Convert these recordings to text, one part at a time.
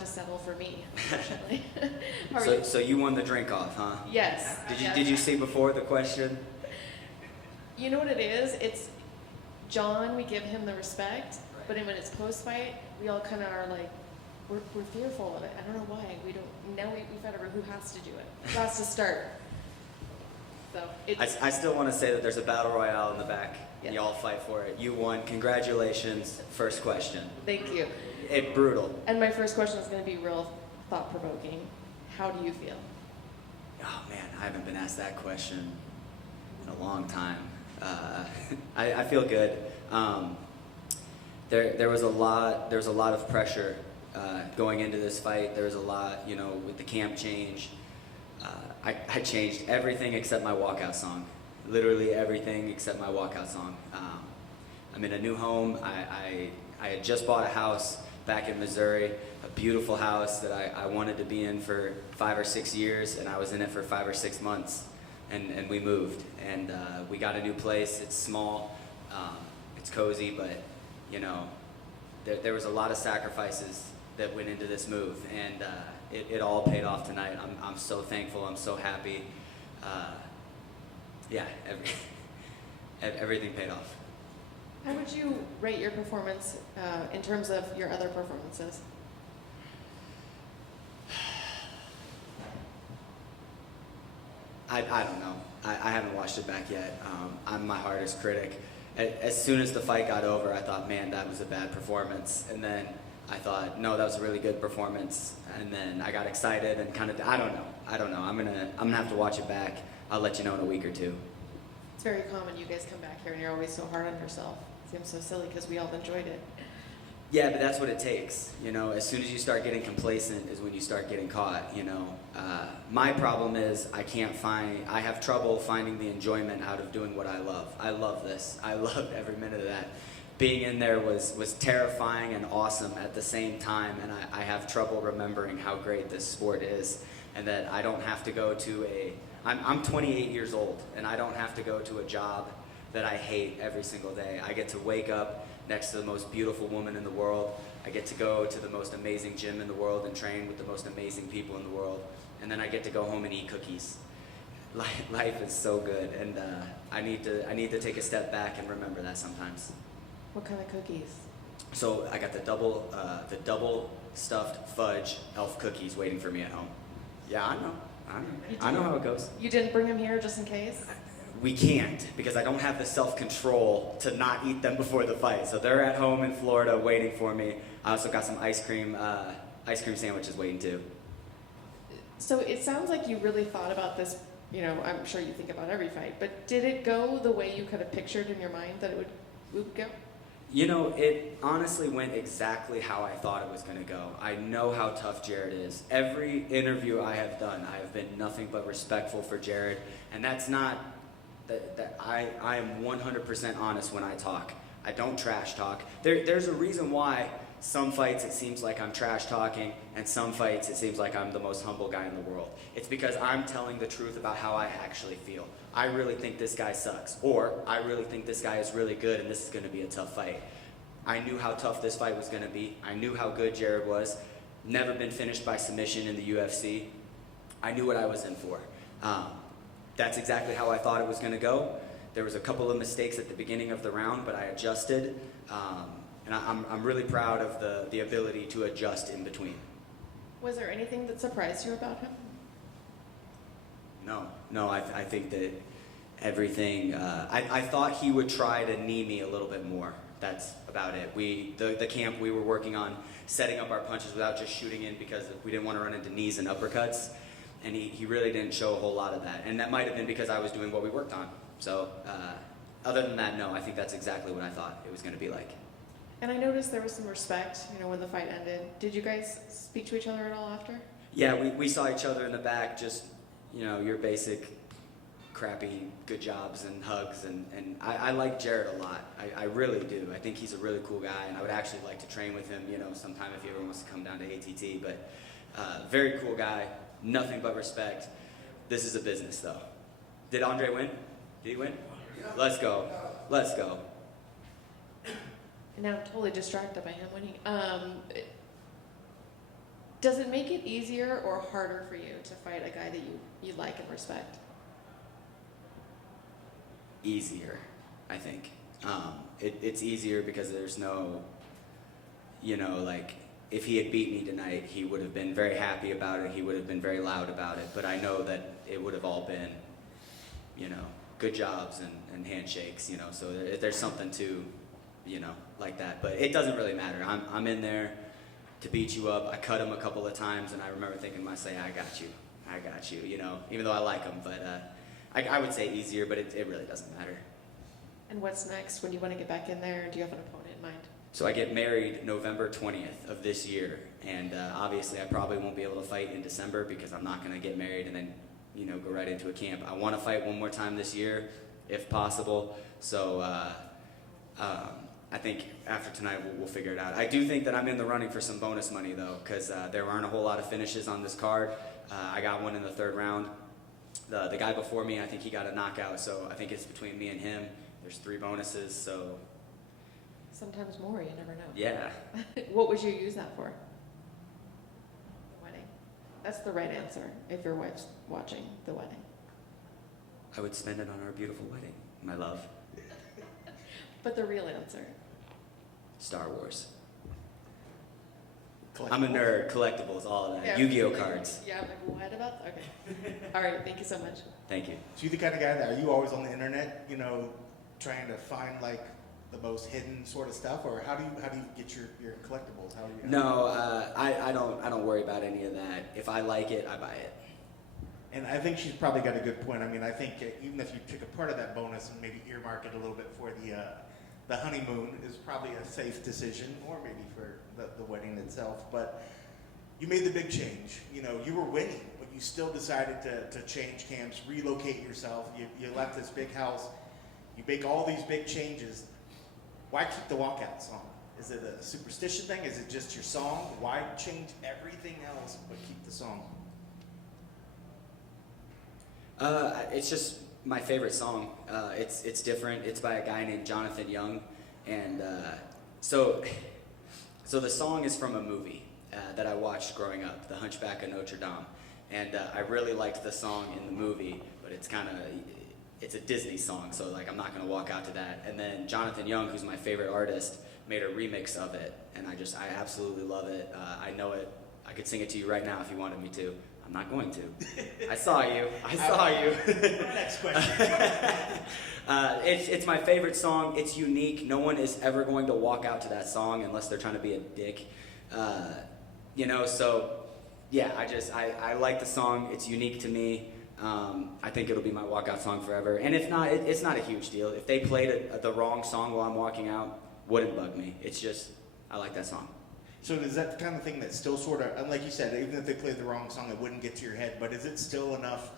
to settle for me, unfortunately. So you won the drink off, huh? Yes. Did you see before the question? You know what it is? It's John, we give him the respect, but when it's post-fight, we all kind of are like, we're fearful of it. I don't know why. We don't, now we've got to, who has to do it? Who has to start? So I still want to say that there's a battle royale in the back. Yes. Y'all fight for it. You won. Congratulations. First question. Thank you. It brutal. And my first question is going to be real thought-provoking. How do you feel? Oh man, I haven't been asked that question in a long time. I feel good. There was a lot of pressure going into this fight. There was a lot, with the camp change. I changed everything except my walkout song. Literally everything except my walkout song. I'm in a new home. I had just bought a house back in Missouri, a beautiful house that I wanted to be in for 5 or 6 years, and I was in it for 5 or 6 months, and we moved, and we got a new place. It's small, it's cozy, but there was a lot of sacrifices that went into this move, and it all paid off tonight. I'm so thankful. I'm so happy. Yeah, everything paid off. How would you rate your performance in terms of your other performances? I don't know. I haven't watched it back yet. I'm my hardest critic. As soon as the fight got over, I thought, man, that was a bad performance. And then I thought, no, that was a really good performance. And then I got excited and kind of, I don't know. I'm gonna have to watch it back. I'll let you know in a week or two. It's very common. You guys come back here and you're always so hard on yourself. It seems so silly because we all enjoyed it. Yeah, but that's what it takes. As soon as you start getting complacent is when you start getting caught. My problem is I have trouble finding the enjoyment out of doing what I love. I love this. I loved every minute of that. Being in there was terrifying and awesome at the same time, and I have trouble remembering how great this sport is, and that I don't have to go to I'm 28 years old, and I don't have to go to a job that I hate every single day. I get to wake up next to the most beautiful woman in the world. I get to go to the most amazing gym in the world and train with the most amazing people in the world. And then I get to go home and eat cookies. Life is so good, and I need to take a step back and remember that sometimes. What kind of cookies? So I got the double stuffed fudge elf cookies waiting for me at home. Yeah, I know. I know how it goes. You didn't bring them here just in case? We can't, because I don't have the self-control to not eat them before the fight. So they're at home in Florida waiting for me. I also got some ice cream sandwiches waiting too. So it sounds like you really thought about this. I'm sure you think about every fight, but did it go the way you could have pictured in your mind that it would go? It honestly went exactly how I thought it was going to go. I know how tough Jared is. Every interview I have done, I have been nothing but respectful for Jared, and that's not that I am 100% honest when I talk. I don't trash talk. There's a reason why some fights it seems like I'm trash talking, and some fights it seems like I'm the most humble guy in the world. It's because I'm telling the truth about how I actually feel. I really think this guy sucks, or I really think this guy is really good and this is going to be a tough fight. I knew how tough this fight was going to be. I knew how good Jared was. Never been finished by submission in the UFC. I knew what I was in for. That's exactly how I thought it was going to go. There was a couple of mistakes at the beginning of the round, but I adjusted. And I'm really proud of the ability to adjust in between. Was there anything that surprised you about him? No, I think that everything, I thought he would try to knee me a little bit more. That's about it. The camp we were working on setting up our punches without just shooting in because we didn't want to run into knees and uppercuts. And he really didn't show a whole lot of that. And that might have been because I was doing what we worked on. So other than that, no, I think that's exactly what I thought it was going to be like. And I noticed there was some respect, when the fight ended. Did you guys speak to each other at all after? Yeah, we saw each other in the back, just, your basic crappy good jobs and hugs. And I like Jared a lot. I really do. I think he's a really cool guy, and I would actually like to train with him, sometime if he ever wants to come down to ATT. But very cool guy, nothing but respect. This is a business, though. Did Andre win? Did he win? Let's go. Let's go. And now I'm totally distracted by him winning. Does it make it easier or harder for you to fight a guy that you like and respect? Easier, I think. It's easier because there's no, like, if he had beat me tonight, he would have been very happy about it. He would have been very loud about it. But I know that it would have all been, good jobs and handshakes, so there's something to, like that. But it doesn't really matter. I'm in there to beat you up. I cut him a couple of times, and I remember thinking to myself, I got you, even though I like him. But I would say easier, but it really doesn't matter. And what's next? When do you want to get back in there? Do you have an opponent in mind? So I get married November 20th of this year, and obviously I probably won't be able to fight in December because I'm not going to get married and then, go right into a camp. I want to fight one more time this year, if possible. So I think after tonight we'll figure it out. I do think that I'm in the running for some bonus money though, because there aren't a whole lot of finishes on this card. I got one in the 3rd round. The guy before me, I think he got a knockout, so I think it's between me and him. There's 3 bonuses, so. Sometimes more, you never know. Yeah. What would you use that for? The wedding. That's the right answer if your wife's watching the wedding. I would spend it on our beautiful wedding, my love. But the real answer? Star Wars. I'm a nerd. Collectibles, all of that. Yeah, Yu-Gi-Oh cards. Yeah, I'm like, what about? Okay. All right, thank you so much. Thank you. So you the kind of guy that, are you always on the internet, trying to find like the most hidden sort of stuff, or how do you get your collectibles? How do you? No, I don't worry about any of that. If I like it, I buy it. And I think she's probably got a good point. I mean, I think even if you took a part of that bonus and maybe earmark it a little bit for the honeymoon is probably a safe decision, or maybe for the wedding itself. But you made the big change. You were winning, but you still decided to change camps, relocate yourself. You left this big house. You make all these big changes. Why keep the walkout song? Is it a superstition thing? Is it just your song? Why change everything else but keep the song? It's just my favorite song. It's different. It's by a guy named Jonathan Young, and so the song is from a movie that I watched growing up, The Hunchback of Notre Dame, and I really liked the song in the movie, but it's a Disney song, so like I'm not gonna walk out to that. And then Jonathan Young, who's my favorite artist, made a remix of it, and I absolutely love it. I know it. I could sing it to you right now if you wanted me to. I'm not going to. I saw you. Next question. It's my favorite song. It's unique. No one is ever going to walk out to that song unless they're trying to be a dick. So yeah, I like the song. It's unique to me. I think it'll be my walkout song forever. And if not, it's not a huge deal. If they played the wrong song while I'm walking out, wouldn't bug me. It's just, I like that song. So is that the kind of thing that still sort of, and like you said, even if they played the wrong song, it wouldn't get to your head, but is it still enough,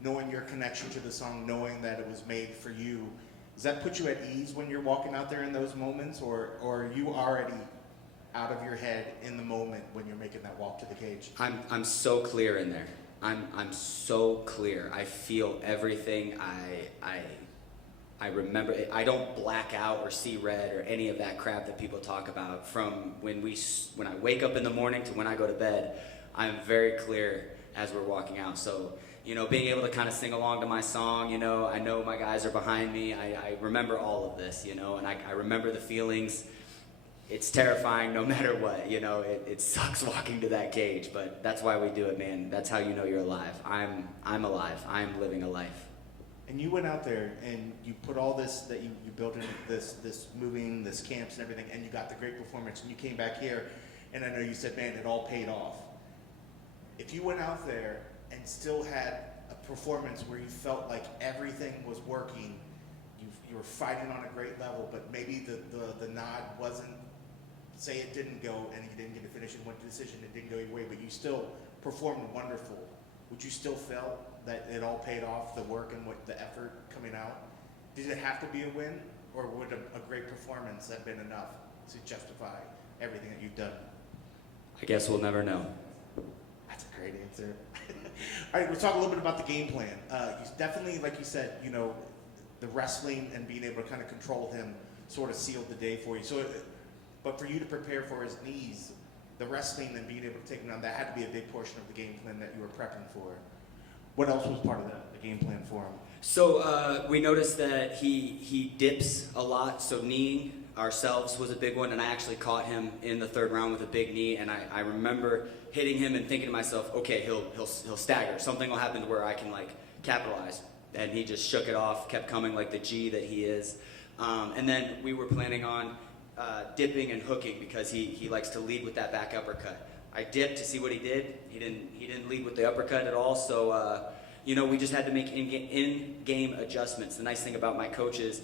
knowing your connection to the song, knowing that it was made for you, does that put you at ease when you're walking out there in those moments, or are you already out of your head in the moment when you're making that walk to the cage? I'm so clear in there. I'm so clear. I feel everything. I remember it. I don't black out or see red or any of that crap that people talk about. From when I wake up in the morning to when I go to bed, I'm very clear as we're walking out. So, being able to kind of sing along to my song, I know my guys are behind me. I remember all of this, and I remember the feelings. It's terrifying no matter what, it sucks walking to that cage, but that's why we do it, man. That's how you know you're alive. I'm alive. I'm living a life. And you went out there and you put all this that you built into this moving, this camps and everything, and you got the great performance, and you came back here, and I know you said, man, it all paid off. If you went out there and still had a performance where you felt like everything was working, you were fighting on a great level, but maybe the nod wasn't, say it didn't go and you didn't get a finish and went to decision, it didn't go your way, but you still performed wonderful, would you still feel that it all paid off, the work and the effort coming out? Did it have to be a win, or would a great performance have been enough to justify everything that you've done? I guess we'll never know. That's a great answer. All right, we'll talk a little bit about the game plan. You definitely, like you said, the wrestling and being able to kind of control him sort of sealed the day for you. So, but for you to prepare for his knees, the wrestling and being able to take him down, that had to be a big portion of the game plan that you were prepping for. What else was part of the game plan for him? So we noticed that he dips a lot, so kneeing ourselves was a big one, and I actually caught him in the third round with a big knee, and I remember hitting him and thinking to myself, okay, he'll stagger. Something will happen to where I can like capitalize. And he just shook it off, kept coming like the G that he is. And then we were planning on dipping and hooking because he likes to lead with that back uppercut. I dipped to see what he did. He didn't lead with the uppercut at all. So we just had to make in-game adjustments. The nice thing about my coaches,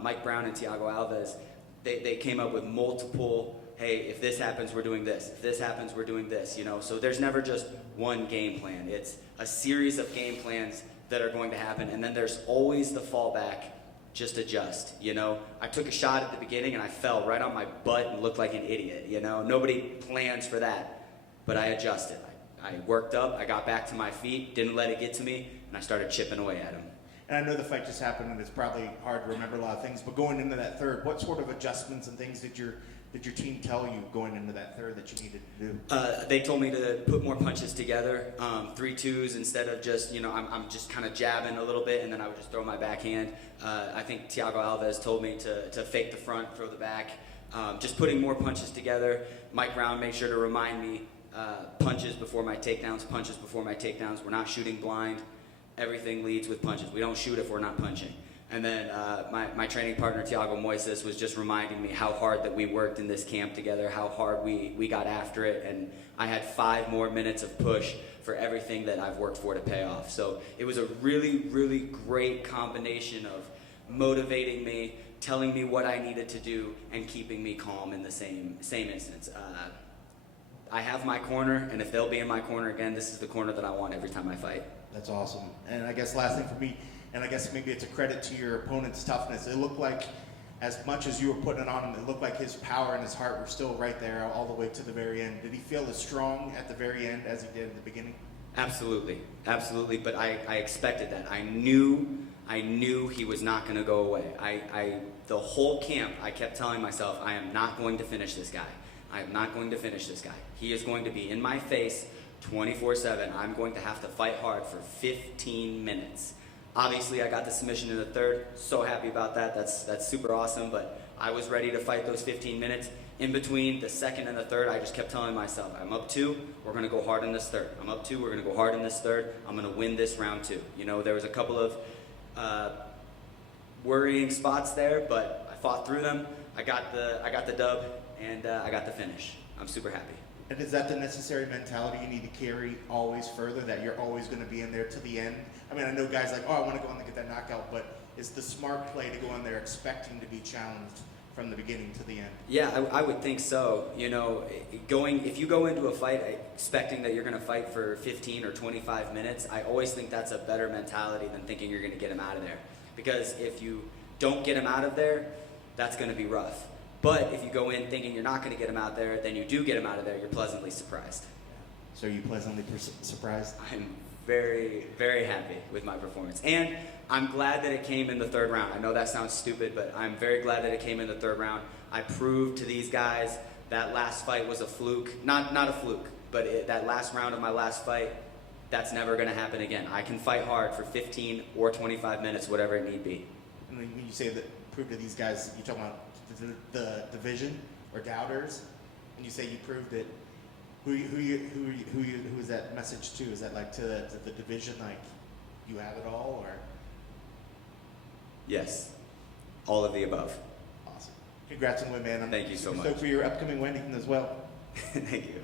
Mike Brown and Thiago Alves, they came up with multiple. Hey, if this happens, we're doing this. If this happens, we're doing this. So there's never just one game plan. It's a series of game plans that are going to happen, and then there's always the fallback. Just adjust. I took a shot at the beginning and I fell right on my butt and looked like an idiot. Nobody plans for that, but I adjusted. I worked up, I got back to my feet, didn't let it get to me, and I started chipping away at him. And I know the fight just happened, and it's probably hard to remember a lot of things. But going into that third, what sort of adjustments and things did your team tell you going into that third that you needed to do? They told me to put more punches together, 3-2s instead of just, I'm just kind of jabbing a little bit and then I would just throw my backhand. I think Thiago Alves told me to fake the front, throw the back, just putting more punches together. Mike Brown made sure to remind me punches before my takedowns, punches before my takedowns. We're not shooting blind. Everything leads with punches. We don't shoot if we're not punching. And then my training partner, Thiago Moises, was just reminding me how hard that we worked in this camp together, how hard we got after it, and I had 5 more minutes of push for everything that I've worked for to pay off. So it was a really, really great combination of motivating me, telling me what I needed to do, and keeping me calm in the same instance. I have my corner, and if they'll be in my corner again, this is the corner that I want every time I fight. That's awesome. And I guess last thing for me, and I guess maybe it's a credit to your opponent's toughness. It looked like, as much as you were putting it on him, it looked like his power and his heart were still right there all the way to the very end. Did he feel as strong at the very end as he did at the beginning? Absolutely, absolutely. But I expected that. I knew he was not going to go away. The whole camp, I kept telling myself, I am not going to finish this guy. I am not going to finish this guy. He is going to be in my face 24/7. I'm going to have to fight hard for 15 minutes. Obviously, I got the submission in the third. So happy about that. That's super awesome. But I was ready to fight those 15 minutes. In between the second and the third, I just kept telling myself, I'm up 2, we're going to go hard in this third. I'm up 2, we're going to go hard in this third. I'm going to win this round 2. There was a couple of worrying spots there, but I fought through them. I got the dub, and I got the finish. I'm super happy. And is that the necessary mentality you need to carry always further, that you're always going to be in there to the end? I mean, I know guys like, I want to go in there and get that knockout, but is the smart play to go in there expecting to be challenged from the beginning to the end? Yeah, I would think so. If you go into a fight expecting that you're going to fight for 15 or 25 minutes, I always think that's a better mentality than thinking you're going to get him out of there. Because if you don't get him out of there, that's going to be rough. But if you go in thinking you're not going to get him out there, then you do get him out of there, you're pleasantly surprised. So are you pleasantly surprised? I'm very, very happy with my performance. And I'm glad that it came in the third round. I know that sounds stupid, but I'm very glad that it came in the third round. I proved to these guys that last fight was a fluke. Not a fluke, but that last round of my last fight, that's never going to happen again. I can fight hard for 15 or 25 minutes, whatever it need be. And when you say that, prove to these guys, you're talking about the division or doubters, and you say you proved it. Who is that message to? Is that like to the division, like you have it all, or? Yes, all of the above. Awesome. Congrats on the win, man. Thank you so much. Stoked for your upcoming wedding as well. Thank you.